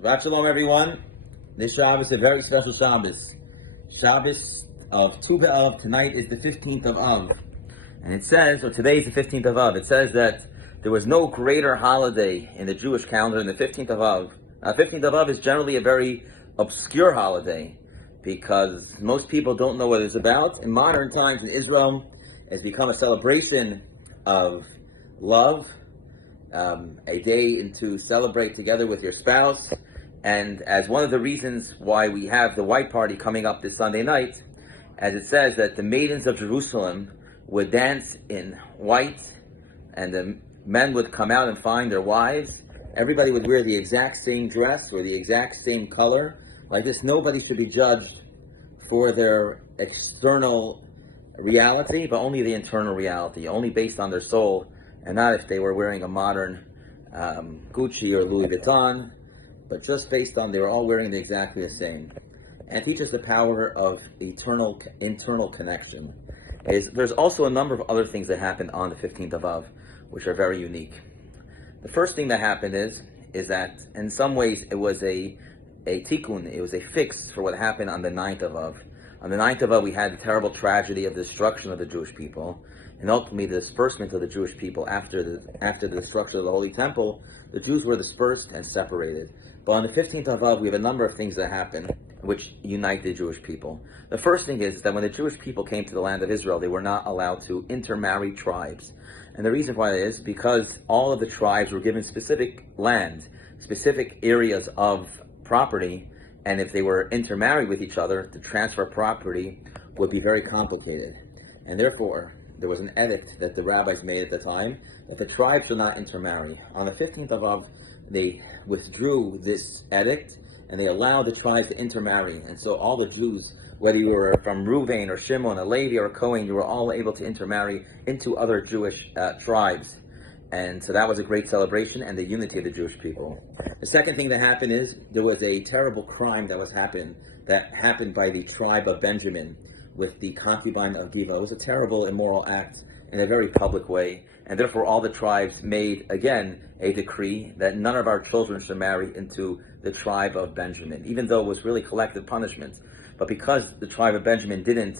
Shabbat Shalom, everyone. This Shabbos is a very special Shabbos. Shabbos of Tu B'Av. Tonight is the 15th of Av. And it says, or today is the 15th of Av. It says that there was no greater holiday in the Jewish calendar than the 15th of Av. Now, 15th of Av is generally a very obscure holiday because most people don't know what it's about. In modern times in Israel, it's become a celebration of love, a day to celebrate together with your spouse. And as one of the reasons why we have the white party coming up this Sunday night, as it says that the maidens of Jerusalem would dance in white and the men would come out and find their wives. Everybody would wear the exact same dress or the exact same color. Like this, nobody should be judged for their external reality, but only the internal reality, only based on their soul, and not if they were wearing a modern Gucci or Louis Vuitton, but just based on they were all wearing exactly the same. And it teaches the power of internal connection. There's also a number of other things that happened on the 15th of Av, which are very unique. The first thing that happened is that in some ways it was a tikkun, it was a fix for what happened on the 9th of Av. On the 9th of Av, we had the terrible tragedy of the destruction of the Jewish people, and ultimately the disbursement of the Jewish people after the destruction of the Holy Temple. The Jews were dispersed and separated. But on the 15th of Av, we have a number of things that happen which unite the Jewish people. The first thing is that when the Jewish people came to the land of Israel, they were not allowed to intermarry tribes. And the reason why that is because all of the tribes were given specific land, specific areas of property, and if they were intermarried with each other, the transfer of property would be very complicated. And therefore, there was an edict that the rabbis made at the time that the tribes should not intermarry. On the 15th of Av, they withdrew this edict and they allowed the tribes to intermarry. And so all the Jews, whether you were from Reuven or Shimon, a Levi or a Cohen, you were all able to intermarry into other Jewish tribes. And so that was a great celebration and the unity of the Jewish people. The second thing that happened is there was a terrible crime that happened by the tribe of Benjamin with the concubine of Giva. It was a terrible, immoral act in a very public way, and therefore all the tribes made, again, a decree that none of our children should marry into the tribe of Benjamin, even though it was really collective punishment. But because the tribe of Benjamin didn't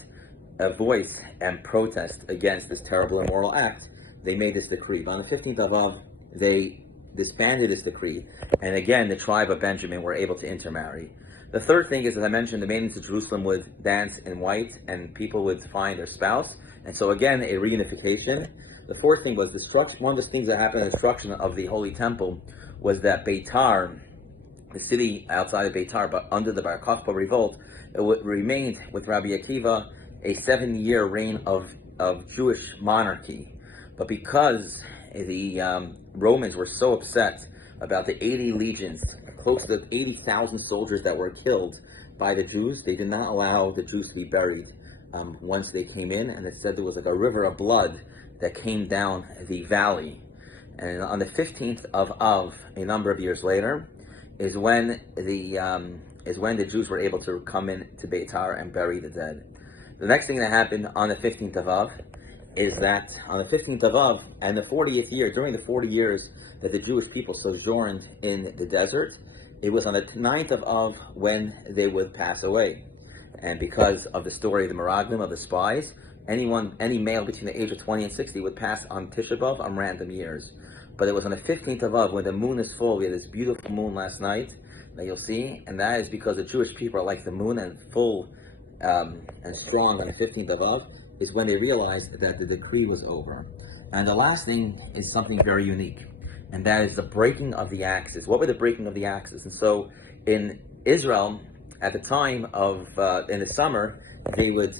voice and protest against this terrible, immoral act, they made this decree. But on the 15th of Av, they disbanded this decree, and again, the tribe of Benjamin were able to intermarry. The third thing is, as I mentioned, the maidens of Jerusalem would dance in white, and people would find their spouse. And so again, a reunification. The fourth thing was one of the things that happened in the destruction of the Holy Temple was that Beitar, the city outside of Beitar, but under the Bar Kokhba revolt, it remained with Rabbi Akiva a 7-year reign of Jewish monarchy. But because the Romans were so upset about the 80 legions, close to 80,000 soldiers that were killed by the Jews, they did not allow the Jews to be buried once they came in, and it said there was like a river of blood that came down the valley. And on the 15th of Av, a number of years later, is when the Jews were able to come in to Beitar and bury the dead. The next thing that happened on the 15th of Av is that on the 15th of Av, and the 40th year, during the 40 years that the Jewish people sojourned in the desert, it was on the 9th of Av when they would pass away. And because of the story of the Meraglim, of the spies, any male between the age of 20 and 60 would pass on Tisha B'Av on random years. But it was on the 15th of Av when the moon is full. We had this beautiful moon last night that you'll see, and that is because the Jewish people are like the moon and full and strong on the 15th of Av, is when they realized that the decree was over. And the last thing is something very unique, and that is the breaking of the axes. What were the breaking of the axes? And so in Israel, at the time of, in the summer, they would,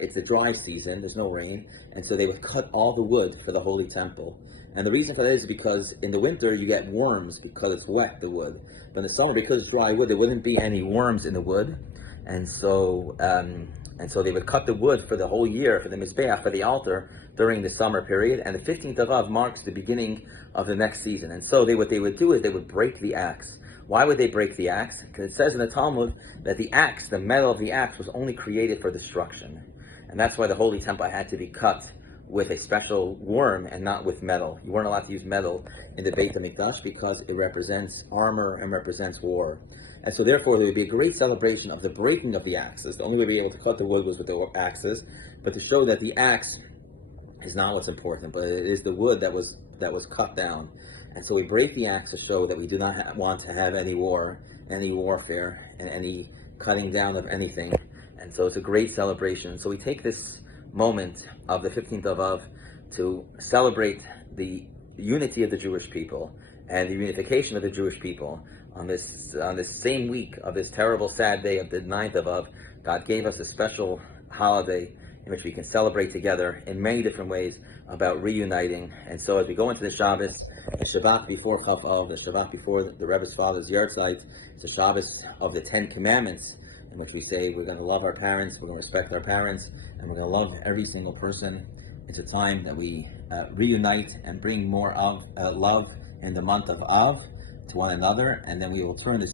it's a dry season, there's no rain, and so they would cut all the wood for the Holy Temple. And the reason for that is because in the winter you get worms because it's wet, the wood. But in the summer, because it's dry wood, there wouldn't be any worms in the wood. And so they would cut the wood for the whole year, for the Mizbeach, for the altar, during the summer period. And the 15th of Av marks the beginning of the next season. And so what they would do is they would break the axe. Why would they break the axe? Because it says in the Talmud that the axe, the metal of the axe, was only created for destruction. And that's why the Holy Temple had to be cut with a special worm and not with metal. You weren't allowed to use metal in the Beit HaMikdash because it represents armor and represents war. And so therefore there would be a great celebration of the breaking of the axes. The only way to be able to cut the wood was with the axes, but to show that the axe is not what's important, but it is the wood that was cut down. And so we break the axe to show that we do not want to have any war, any warfare, and any cutting down of anything. And so it's a great celebration. So we take this moment of the 15th of Av to celebrate the unity of the Jewish people and the unification of the Jewish people on this same week of this terrible, sad day of the 9th of Av. God gave us a special holiday in which we can celebrate together in many different ways about reuniting. And so as we go into the Shabbos, the Shabbat before Chaf Av, the Shabbat before the Rebbe's father's Yahrzeit, it's the Shabbos of the 10 Commandments, in which we say we're going to love our parents, we're going to respect our parents, and we're going to love every single person. It's a time that we reunite and bring more of love in the month of Av to one another, and then we will turn this